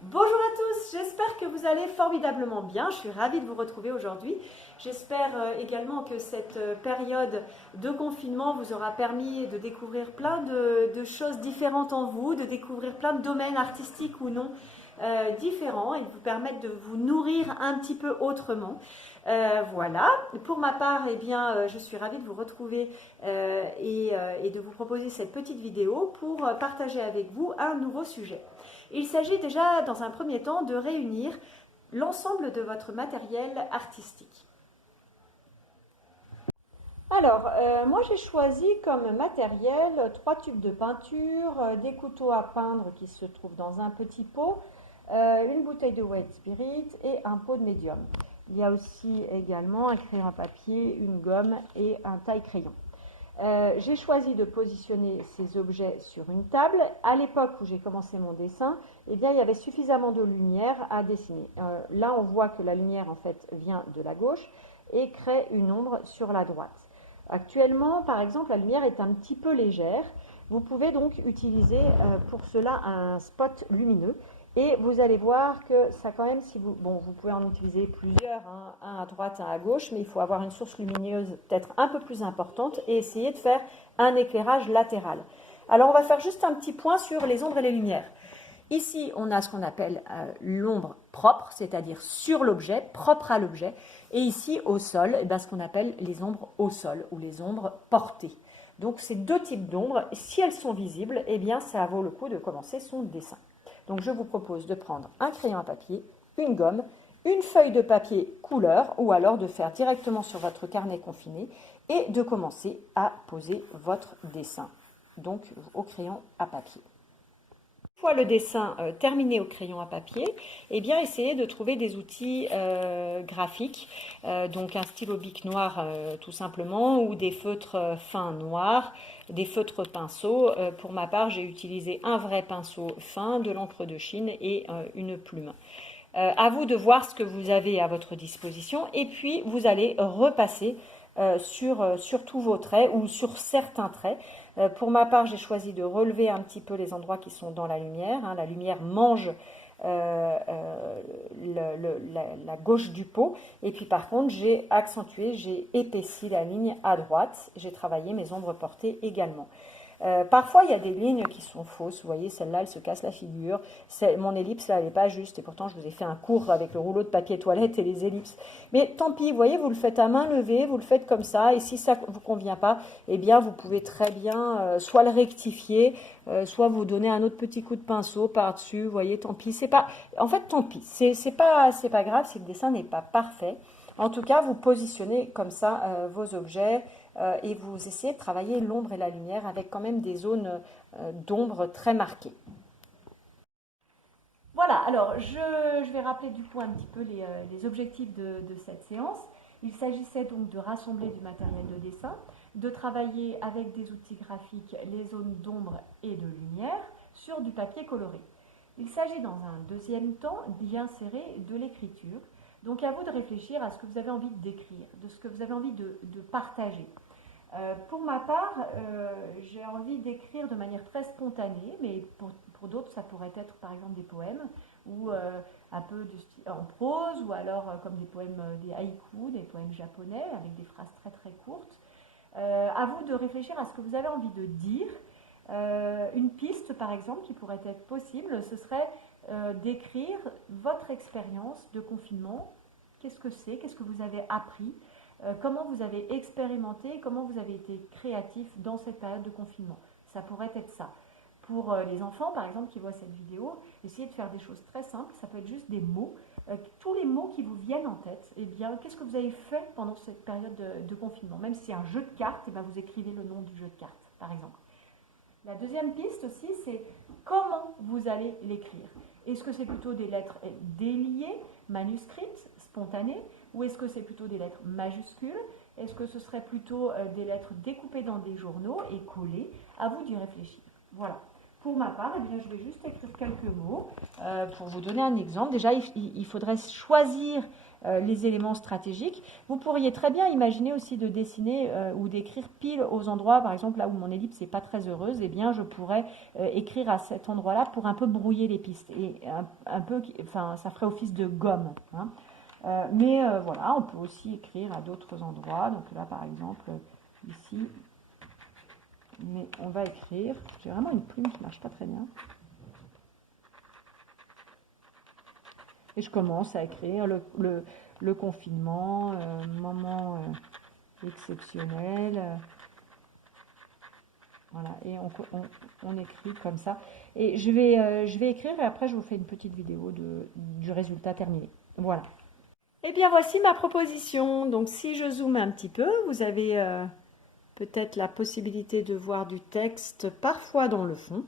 Bonjour à tous, j'espère que vous allez formidablement bien. Je suis ravie de vous retrouver aujourd'hui. J'espère également que cette période de confinement vous aura permis de découvrir plein de choses différentes en vous, de découvrir plein de domaines artistiques ou non différents et de vous permettre de vous nourrir un petit peu autrement. Voilà, pour ma part, eh bien, je suis ravie de vous retrouver et de vous proposer cette petite vidéo pour partager avec vous un nouveau sujet. Il s'agit déjà, dans un premier temps, de réunir l'ensemble de votre matériel artistique. Alors, moi j'ai choisi comme matériel 3 tubes de peinture, des couteaux à peindre qui se trouvent dans un petit pot, une bouteille de white spirit et un pot de médium. Il y a aussi également un crayon à papier, une gomme et un taille-crayon. J'ai choisi de positionner ces objets sur une table. À l'époque où j'ai commencé mon dessin, eh bien, il y avait suffisamment de lumière à dessiner. Là, on voit que la lumière en fait vient de la gauche et crée une ombre sur la droite. Actuellement, par exemple, la lumière est un petit peu légère. Vous pouvez donc utiliser pour cela un spot lumineux. Et vous allez voir que ça quand même, si vous, bon, vous pouvez en utiliser plusieurs, hein, un à droite, un à gauche, mais il faut avoir une source lumineuse peut-être un peu plus importante et essayer de faire un éclairage latéral. Alors on va faire juste un petit point sur les ombres et les lumières. Ici, on a ce qu'on appelle l'ombre propre, c'est-à-dire sur l'objet, propre à l'objet. Et ici, au sol, eh bien, ce qu'on appelle les ombres au sol ou les ombres portées. Donc, ces deux types d'ombres, si elles sont visibles, eh bien, ça vaut le coup de commencer son dessin. Donc, je vous propose de prendre un crayon à papier, une gomme, une feuille de papier couleur ou alors de faire directement sur votre carnet confiné et de commencer à poser votre dessin, donc au crayon à papier. Une fois le dessin terminé au crayon à papier, eh bien, essayez de trouver des outils graphiques, donc un stylo bic noir tout simplement, ou des feutres fins noirs, des feutres pinceaux. Pour ma part, j'ai utilisé un vrai pinceau fin, de l'encre de Chine et une plume. À vous de voir ce que vous avez à votre disposition et puis vous allez repasser sur tous vos traits ou sur certains traits. Pour ma part, j'ai choisi de relever un petit peu les endroits qui sont dans la lumière. Hein. La lumière mange la gauche du pot. Et puis par contre, j'ai accentué, j'ai épaissi la ligne à droite. J'ai travaillé mes ombres portées également. Parfois, il y a des lignes qui sont fausses. Vous voyez, celle-là, elle se casse la figure. Mon ellipse, là, elle n'est pas juste. Et pourtant, je vous ai fait un cours avec le rouleau de papier toilette et les ellipses. Mais tant pis, vous voyez, vous le faites à main levée, vous le faites comme ça. Et si ça ne vous convient pas, eh bien, vous pouvez très bien soit le rectifier, soit vous donner un autre petit coup de pinceau par-dessus. Vous voyez, tant pis. C'est pas... En fait, tant pis. C'est pas grave si le dessin n'est pas parfait. En tout cas, vous positionnez comme ça vos objets et vous essayez de travailler l'ombre et la lumière avec quand même des zones d'ombre très marquées. Voilà, alors je vais rappeler du coup un petit peu les objectifs de cette séance. Il s'agissait donc de rassembler du matériel de dessin, de travailler avec des outils graphiques les zones d'ombre et de lumière sur du papier coloré. Il s'agit dans un deuxième temps d'y insérer de l'écriture. Donc à vous de réfléchir à ce que vous avez envie d'écrire, de ce que vous avez envie de partager. Pour ma part, j'ai envie d'écrire de manière très spontanée, mais pour d'autres, ça pourrait être par exemple des poèmes ou un peu en prose, ou alors comme des poèmes, des haïkus, des poèmes japonais avec des phrases très très courtes. À vous de réfléchir à ce que vous avez envie de dire. Une piste par exemple qui pourrait être possible, ce serait d'écrire votre expérience de confinement. Qu'est-ce que c'est? Qu'est-ce que vous avez appris? Comment vous avez expérimenté, comment vous avez été créatif dans cette période de confinement. Ça pourrait être ça. Pour les enfants, par exemple, qui voient cette vidéo, essayez de faire des choses très simples. Ça peut être juste des mots. Tous les mots qui vous viennent en tête, eh bien, qu'est-ce que vous avez fait pendant cette période de confinement? Même si c'est un jeu de cartes, eh bien, vous écrivez le nom du jeu de cartes, par exemple. La deuxième piste aussi, c'est comment vous allez l'écrire. Est-ce que c'est plutôt des lettres déliées, manuscrites, spontanées, ou est-ce que c'est plutôt des lettres majuscules? Est-ce que ce serait plutôt des lettres découpées dans des journaux et collées? À vous d'y réfléchir. Voilà. pour ma part, eh bien, je vais juste écrire quelques mots pour vous donner un exemple. Déjà, il faudrait choisir les éléments stratégiques. Vous pourriez très bien imaginer aussi de dessiner ou d'écrire pile aux endroits, par exemple là où mon ellipse n'est pas très heureuse, eh bien je pourrais écrire à cet endroit-là pour un peu brouiller les pistes et un peu, enfin ça ferait office de gomme. Hein. Mais voilà, on peut aussi écrire à d'autres endroits. Donc là par exemple ici, mais on va écrire. J'ai vraiment une plume qui marche pas très bien. Et je commence à écrire le confinement, moment exceptionnel. Voilà, et on écrit comme ça. Et je vais écrire et après je vous fais une petite vidéo du résultat terminé. Voilà. Et bien voici ma proposition. Donc si je zoome un petit peu, vous avez peut-être la possibilité de voir du texte parfois dans le fond.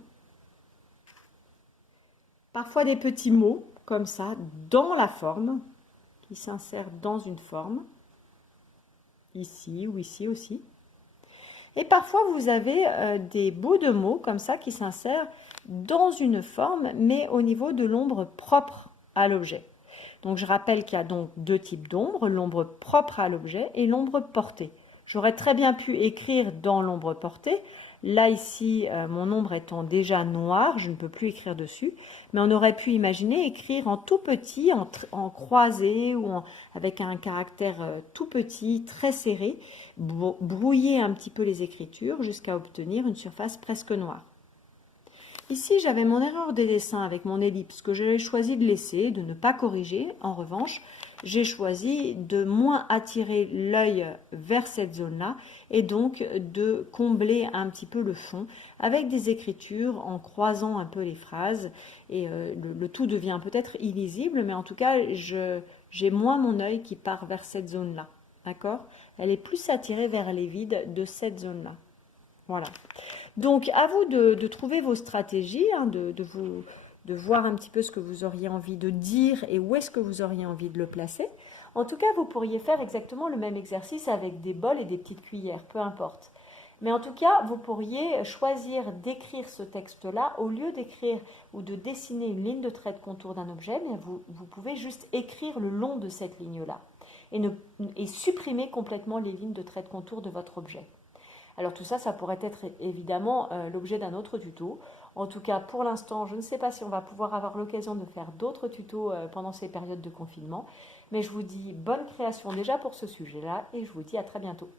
Parfois des petits mots comme ça dans la forme, qui s'insèrent dans une forme. Ici ou ici aussi. Et parfois, vous avez des bouts de mots comme ça qui s'insèrent dans une forme, mais au niveau de l'ombre propre à l'objet. Donc, je rappelle qu'il y a donc deux types d'ombre, l'ombre propre à l'objet et l'ombre portée. J'aurais très bien pu écrire dans l'ombre portée. Là, ici, mon ombre étant déjà noire, je ne peux plus écrire dessus. Mais on aurait pu imaginer écrire en tout petit, en croisé ou avec un caractère tout petit, très serré, brouiller un petit peu les écritures jusqu'à obtenir une surface presque noire. Ici, j'avais mon erreur des dessins avec mon ellipse que j'ai choisi de laisser, de ne pas corriger. En revanche, j'ai choisi de moins attirer l'œil vers cette zone-là et donc de combler un petit peu le fond avec des écritures en croisant un peu les phrases. Et le tout devient peut-être illisible, mais en tout cas, j'ai moins mon œil qui part vers cette zone-là. D'accord ? Elle est plus attirée vers les vides de cette zone-là. Voilà. Donc, à vous de trouver vos stratégies, hein, de voir un petit peu ce que vous auriez envie de dire et où est-ce que vous auriez envie de le placer. En tout cas, vous pourriez faire exactement le même exercice avec des bols et des petites cuillères, peu importe. Mais en tout cas, vous pourriez choisir d'écrire ce texte-là au lieu d'écrire ou de dessiner une ligne de trait de contour d'un objet, mais vous pouvez juste écrire le long de cette ligne-là et supprimer complètement les lignes de trait de contour de votre objet. Alors tout ça, ça pourrait être évidemment l'objet d'un autre tuto. En tout cas, pour l'instant, je ne sais pas si on va pouvoir avoir l'occasion de faire d'autres tutos pendant ces périodes de confinement. Mais je vous dis bonne création déjà pour ce sujet-là et je vous dis à très bientôt.